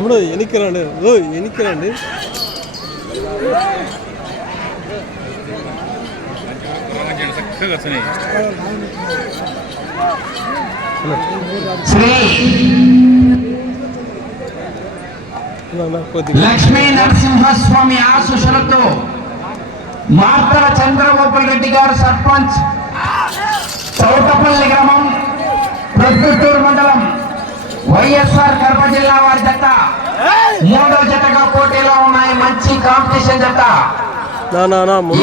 తమ్ముడు ఎనిక్కిరండి ఓ ఎనిక్కిరండి లక్ష్మీ నరసింహస్వామి ఆశుషులతో మార్తల చంద్రగోపాల్ రెడ్డి గారు సర్పంచ్ చౌటపల్లి గ్రామం ప్రొద్దుటూరు వైఎస్ఆర్ కడప జిల్లా వారి జత. మూడో జతగా పోటీలో ఉన్నాయి మంచి కాంపిటీషన్ జత.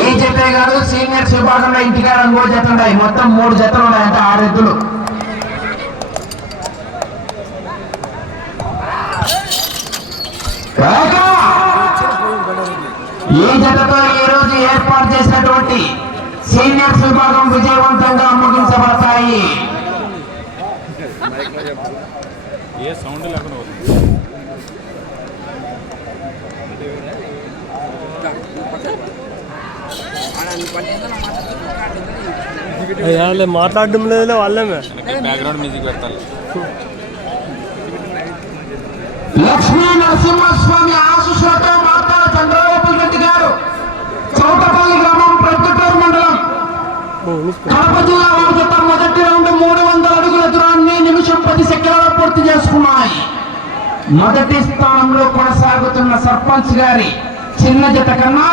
ఏ జతే కాదు సీనియర్స్ విభాగంలో ఇంటికాడ ఇంకో జత ఉన్నాయి. మొత్తం మూడు జతలు ఉన్నాయంట ఆరు ఎద్దులు రాగా! ఈ జతతో ఈ రోజు ఏర్పాటు చేసినటువంటి సీనియర్స్ విభాగం విజయవంతంగా ముగించబడతాయి. ఏ సౌండ్ లేకుండా వాళ్ళు మాట్లాడడం లేదు వాళ్ళమే. బ్యాక్గ్రౌండ్ మ్యూజిక్ పెడతారు. లక్ష్మీ నరసింహస్వామి ఆశీస్సులతో మాతాల చంద్రబాబు రెడ్డి గారు చౌటపల్లి గ్రామం ప్రొద్దుటూరు మండలం. కడప జిల్లా వారి మొదటి స్థానంలో కొనసాగుతున్న సర్పంచ్ గారి చిన్న జత కన్నా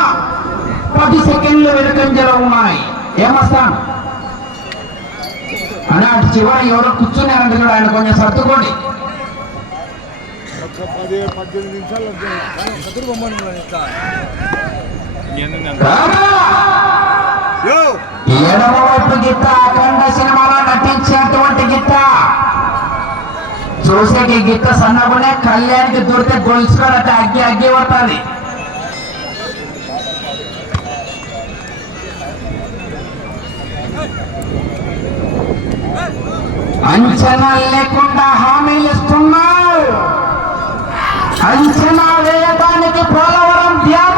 పది సెకండ్లు వెనుకంజలో ఉన్నాయి. ఏమస్తాను అని అటు చివరి ఎవరో కూర్చున్నారంటే కూడా ఆయన కొంచెం సర్దుకోండి! ఎడమ వైపు గీత అఖండ సినిమాలో చూసేకి గిట్ట సన్నగునే కళ్యాణ్కి దొరికితే గొలుచుకోనట్టు అగ్గి అగ్గి పడుతుంది అంచనా లేకుండా హామీలు ఇస్తున్నారు అంచనా వేయడానికి పోలవరం ధ్యానం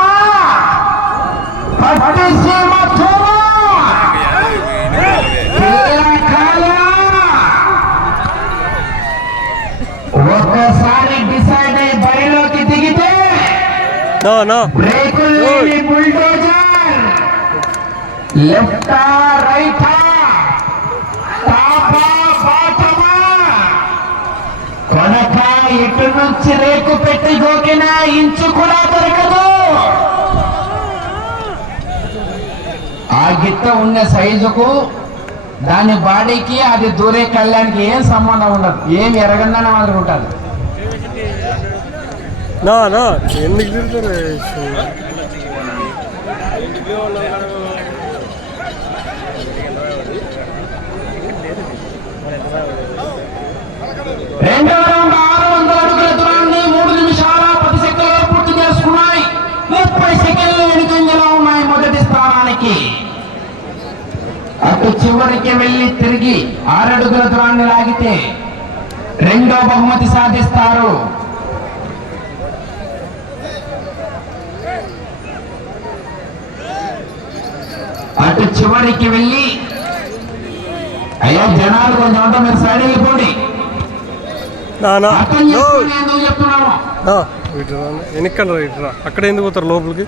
నా నా బ్రేకులు లేని బుల్డోజర్ లెఫ్టా రైటా టాపా బాటమా కొనక ఇటు నుంచి రేకు పెట్టి గోకిన ఇంచు కూడా దొరకదు. ఆ గిత్త ఉన్న సైజుకు దాని బాడీకి అది దూరే కళ్యాణ్కి ఏం సంబంధం ఉండదు. ఏం ఎరగందని ఉంటుంది. నా నా. ఎందుకు తిరుగుతారు మూడు పూర్తి చేసుకున్నాయి ముప్పై సెకండ్లు ఉన్నాయి? మొదటి స్థానానికి అటు చివరికి వెళ్ళి తిరిగి ఆరడుగుల దూరాన్ని లాగితే రెండో బహుమతి సాధిస్తారు. అటు చివరికి వెళ్ళి అయ్యా జనాలు కొంచెం అంతా మీరు సైడ్ వెళ్ళిపోండి అక్కడ ఎందుకు పోతారు లోపలికి?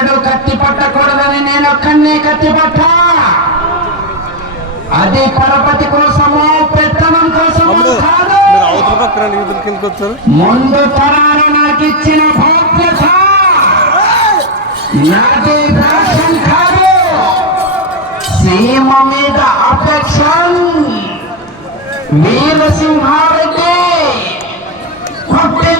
ఒక్కడు కత్తి పట్టకూడదని నేను ఒక్కడినే కత్తి పట్టా. అది పరపతి కోసమో పెత్తనం కోసమో కాదు. ముందు తరాలు నాకు ఇచ్చిన బాధ్యత నాది రాష్ట్రం కాదు. సీమ మీద అఫెక్షన్ వీరసింహారెడ్డి. పుట్టింది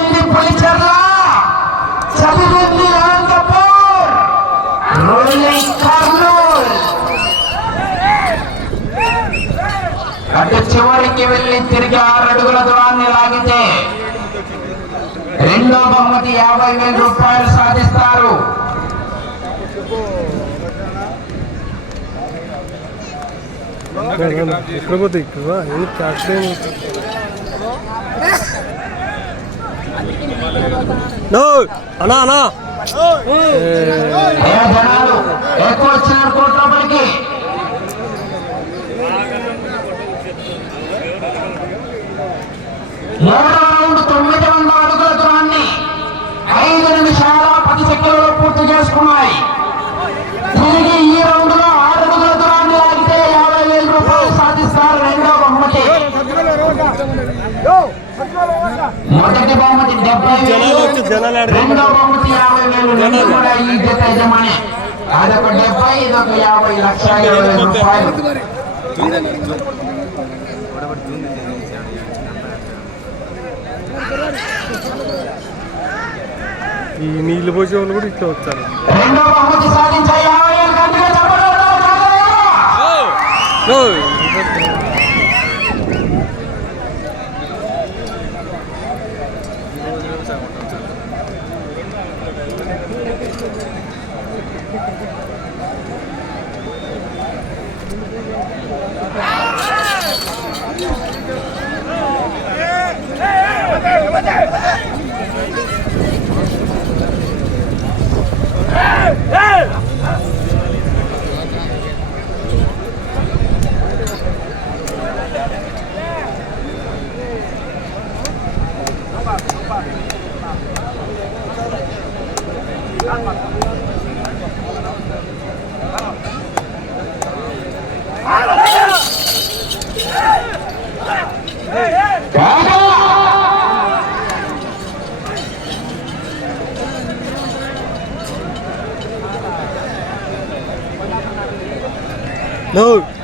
వెళ్ళి తిరిగి ఆరు అడుగుల దూరాన్ని లాగితే రెండో బహుమతి యాభై వేల రూపాయలు సాధిస్తారు. అక్కడికి డ్రాప్ చేసి ఎక్కడ పోతే ఇక్కడ వెనక్కి అక్కడే నో అనా అనా ఏ జనాలు ఎక్కువ వచ్చినారు కోర్టు లోపలికి మూడవ రౌండ్ తొమ్మిది వందల అడుగుల దూరాన్ని ఐదు నిమిషాల పది సెకండ్లలో పూర్తి చేసుకున్నాయి. తిరిగి ఈ రౌండ్లో ఆరు అడుగుల దూరాన్ని లాగితే యాభై వేల రూపాయలు సాధిస్తారు బహుమతి. మొదటి బహుమతి డెబ్బై వేలు బహుమతి యాభై వేలు. రెండు కూడా ఈ జత యజమాని. అదొక డెబ్బై ఇదొక యాభై లక్షల ఇరవై రూపాయలు. ఈ నీళ్ళు పోసే వాళ్ళు కూడా ఇట్లా వచ్చారు రెండో బహుమతి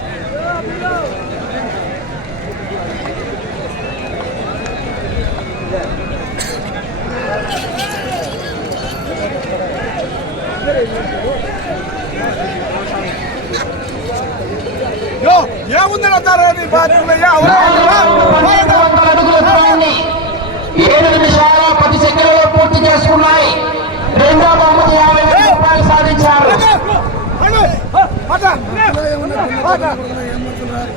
ఏమనుకున్నారు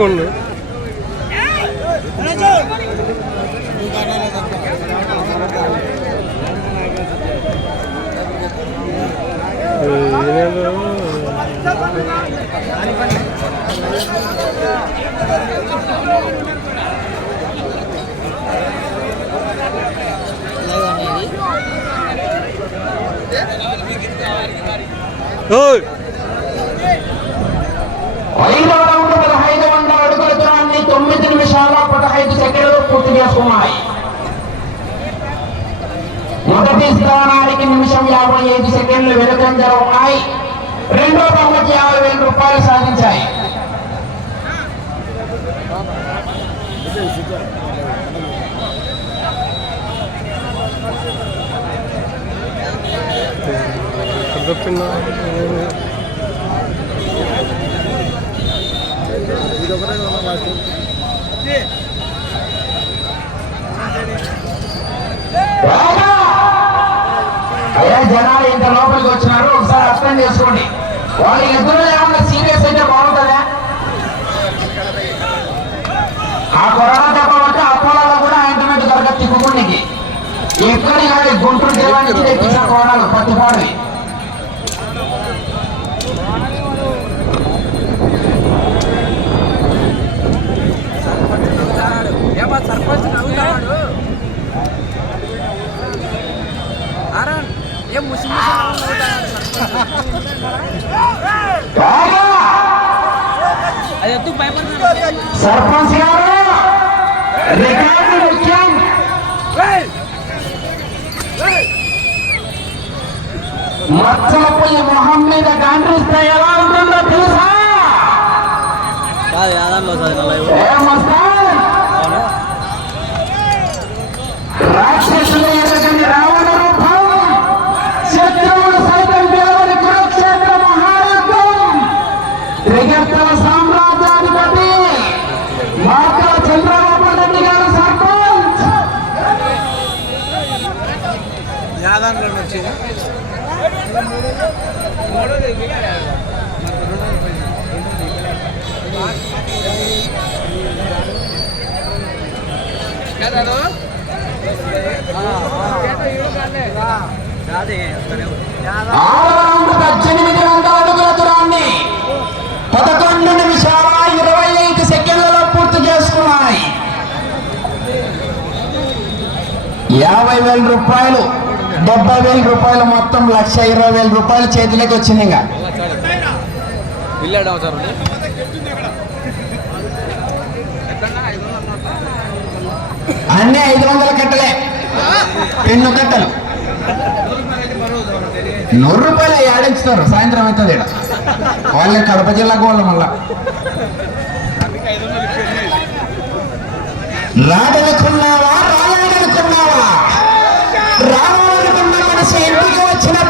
করলো Hey! మొదటి స్థానానికి నిమిషం యాభై ఐదు సెకండ్లు వెనుకంజ ఉన్నాయి. రెండో బహుమతి యాభై వేల రూపాయలు సాధించాయి. ఎక్కడ తప్పిందా అయ్యా జనాలు ఇంత లోపలికి వచ్చినారు ఒకసారి అర్థం చేసుకోండి. వాళ్ళు ఎదురు లేకుండా సీరియస్ అయితే బాగుంటుందా? ఆ కరోనా దెబ్బ బట్టి అపోలో కూడా ఆయింట్మెంట్ దొరకదు తిప్పుకుండికి ఎక్కడి కానీ గుంటూరు జిల్లా నుంచి తెప్పించిన కోణాలు పత్తిపాడువి. ఏమో సర్పంచ్ సర్పంచ్ గారు రికార్డు ముఖ్యం మచ్చలపల్లి మొహం మీద గాండ్రిస్తే ఎలా ఉంటుందో తెలుసా కాదు పద్దెనిమిది వందల అడుగుల దూరాన్ని పదకొండు నిమిషాల ఇరవై ఐదు సెకండ్లలో పూర్తి చేసుకున్నాయి. యాభై వేల రూపాయలు డెబ్బై వేల రూపాయలు మొత్తం లక్ష ఇరవై వేల రూపాయలు చేతిలోకి వచ్చింది ఇంకా. అన్నీ ఐదు వందల కట్టలే. పెన్ను కట్టలు? నూరు రూపాయలు ఏడించుతారు సాయంత్రం అవుతుంది ఈడ. వాళ్ళ కడప జిల్లాకు వాళ్ళు మళ్ళా. రాడనుకున్నావా రావాలనుకున్నావా రావాలనుకున్న మనిషి ఇంటికి వచ్చినప్పుడు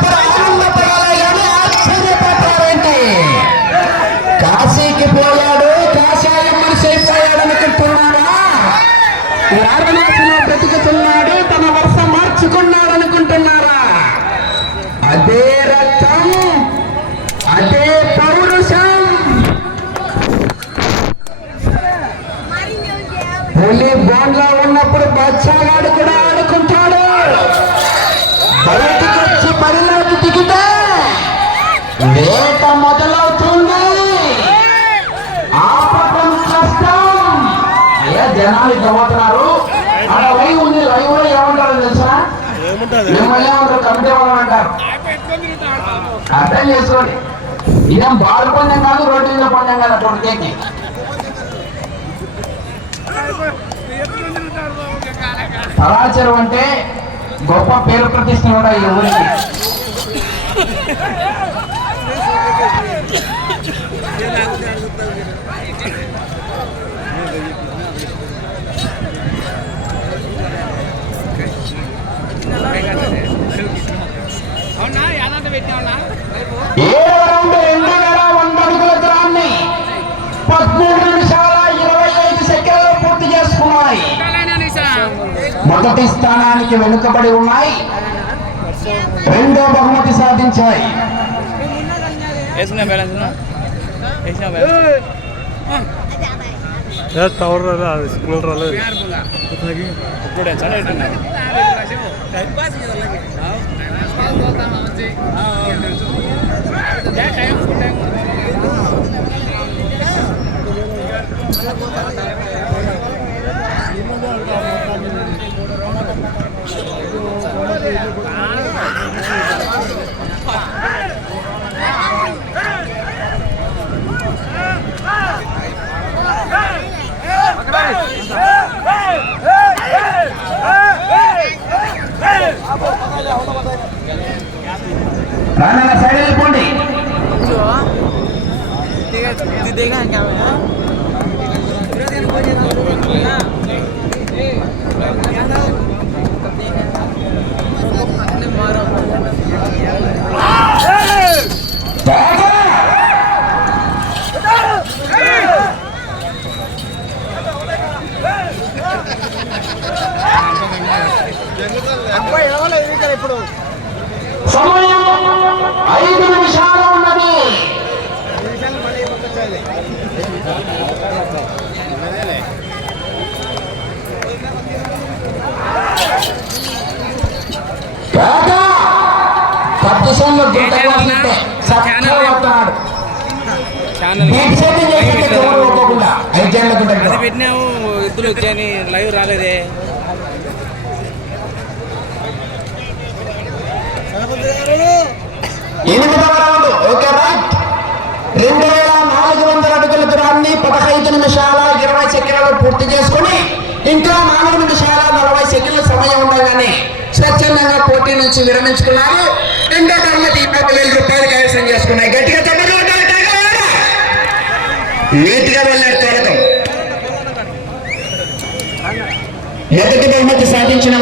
బ్రతుకుతున్నాడు. కమిటీ అంటారు? అర్థం చేసుకోండి. ఇదేం బాల్ పందెం కాదు రోడ్డు మీద పందెం కాదు అటువంటి కేకి. తలాచరు అంటే గొప్ప పేరు ప్రతిష్ట కూడా ఈ ఊరికి అవునా యాదాంత పెట్టినా ఏడవ రౌండ్ రెండు వేల వంద అడుగుల దూరాన్ని పదమూడు నిమిషాల ఇరవై ఐదు సెకండ్లు పూర్తి చేసుకున్నాయి మొదటి స్థానానికి వెనుకబడి ఉన్నాయి. రెండో బహుమతి సాధించాయి. టవర్ రాలేదు సిగ్నల్ రాలేదు. ఇప్పుడు రానన్న సైడ్ వెళ్ళిపోండి అబ్బాయి ఇప్పుడు? సమయం ఐదు నిమిషాలు ఉన్నది. గుంట చక్కగా వస్తున్నాడు పెట్టినాము ఇద్దరు వచ్చాయని లైవ్ రాలేదే ఎనిమిదవ రౌండ్ ఓకే రైట్ రెండు వేల నాలుగు వందల అడుగుల దూరాన్ని పదహైదు నిమిషాల ఇరవై సెకండ్లు పూర్తి చేసుకుని ఇంకా నాలుగు నిమిషాల నలభై సెకండ్ల సమయం ఉండగానే స్వచ్ఛందంగా పోటీ నుంచి విరమించుకున్నారు. రెండో తరగతి ముప్పై వేల రూపాయలు కైవసం చేసుకున్నాయి. గట్టిగా తొమ్మిది నీట్గా వెళ్ళారు తోలకం మొదటి బహుమతి సాధించిన